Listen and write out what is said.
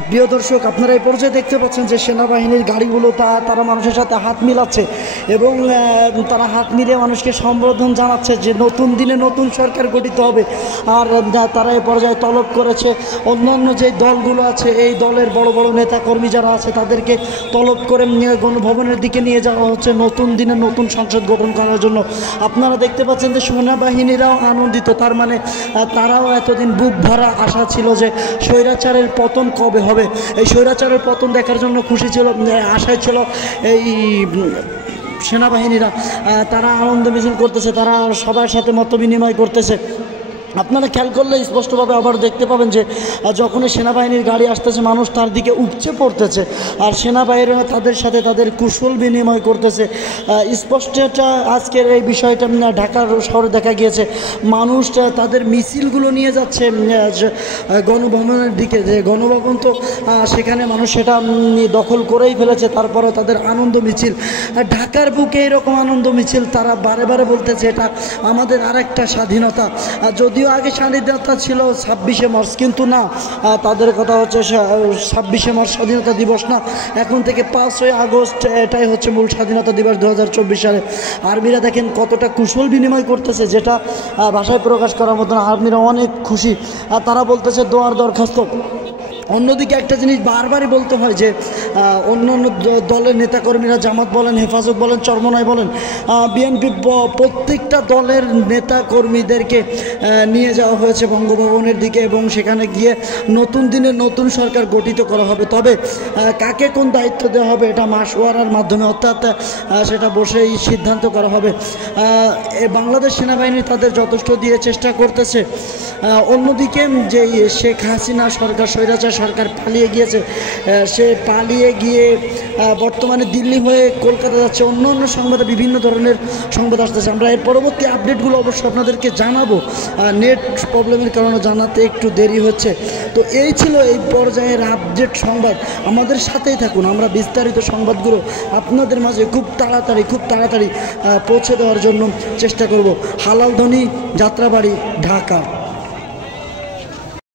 প্রিয় দর্শক, আপনারা এই পর্যায়ে দেখতে পাচ্ছেন যে সেনাবাহিনীর গাড়িগুলো তারা মানুষের সাথে হাত মিলাচ্ছে এবং তারা হাত মিলিয়ে মানুষকে সম্বোধন জানাচ্ছে যে নতুন দিনে নতুন সরকার গঠিত হবে। আর তারা এই পর্যায়ে তলব করেছে অন্যান্য যে দলগুলো আছে, এই দলের বড় বড় নেতাকর্মী যারা আছে তাদেরকে তলব করে গণভবনের দিকে নিয়ে যাওয়া হচ্ছে নতুন দিনে নতুন সংসদ গঠন করার জন্য। আপনারা দেখতে পাচ্ছেন যে সেনাবাহিনীরাও আনন্দিত, তার মানে তারাও এতদিন বুক ভরা আশা ছিল যে স্বৈরাচারের পতন কবে হবে। এই স্বৈরাচারের পতন দেখার জন্য খুশি ছিল, আশায় ছিল এই সেনাবাহিনীরা। তারা আনন্দ মিছিল করতেছে, তারা সবার সাথে মত বিনিময় করতেছে। আপনারা খেয়াল করলে স্পষ্টভাবে আবার দেখতে পাবেন যে যখনই সেনাবাহিনীর গাড়ি আসতেছে মানুষ তার দিকে উপচে পড়তেছে, আর সেনাবাহিনীরা তাদের সাথে তাদের কুশল বিনিময় করতেছে। স্পষ্টটা আজকের এই বিষয়টা ঢাকার শহরে দেখা গিয়েছে। মানুষ তাদের মিছিলগুলো নিয়ে যাচ্ছে গণভবনের দিকে, যে গণভবন তো সেখানে মানুষ সেটা দখল করেই ফেলেছে, তারপরে তাদের আনন্দ মিছিল। ঢাকার বুকে এরকম আনন্দ মিছিল তারা বারে বারে বলতেছে এটা আমাদের আরেকটা স্বাধীনতা। যদিও আগে স্বাধীনতা ছিল 26শে মার্চ, কিন্তু না, তাদের কথা হচ্ছে 26শে মার্চ স্বাধীনতা দিবস না, এখন থেকে 5ই আগস্ট এটাই হচ্ছে মূল স্বাধীনতা দিবস 2024 সালে। আর্মিরা দেখেন কতটা কুশল বিনিময় করতেছে, যেটা ভাষায় প্রকাশ করার মতন। আর্মিরা অনেক খুশি, আর তারা বলতেছে দোয়ার দরখাস্ত। অন্যদিকে একটা জিনিস বারবারই বলতে হয় যে অন্যান্য দলের নেতাকর্মীরা, জামাত বলেন, হেফাজত বলেন, চরমনাই বলেন, বিএনপি, প্রত্যেকটা দলের নেতাকর্মীদেরকে নিয়ে যাওয়া হয়েছে বঙ্গভবনের দিকে এবং সেখানে গিয়ে নতুন দিনে নতুন সরকার গঠিত করা হবে। তবে কাকে কোন দায়িত্ব দেওয়া হবে এটা মাসওয়ারার মাধ্যমে, অর্থাৎ সেটা বসেই সিদ্ধান্ত করা হবে। বাংলাদেশ সেনাবাহিনী তাদের যথেষ্ট দিয়ে চেষ্টা করতেছে। অন্যদিকে যে শেখ হাসিনা সরকার, স্বৈরাচার সরকার পালিয়ে গিয়েছে, সে পালিয়ে গিয়ে বর্তমানে দিল্লি হয়ে কলকাতা যাচ্ছে। অন্য অন্য সংবাদে বিভিন্ন ধরনের সংবাদ আসতেছে। আমরা এর পরবর্তী আপডেটগুলো অবশ্যই আপনাদেরকে জানাবো, নেট প্রবলেমের কারণে জানাতে একটু দেরি হচ্ছে। তো এই ছিল এই পর্যায়ের আপডেট সংবাদ। আমাদের সাথেই থাকুন, আমরা বিস্তারিত সংবাদগুলো আপনাদের মাঝে খুব তাড়াতাড়ি পৌঁছে দেওয়ার জন্য চেষ্টা করব। হালাল ধ্বনি, যাত্রাবাড়ি, ঢাকা।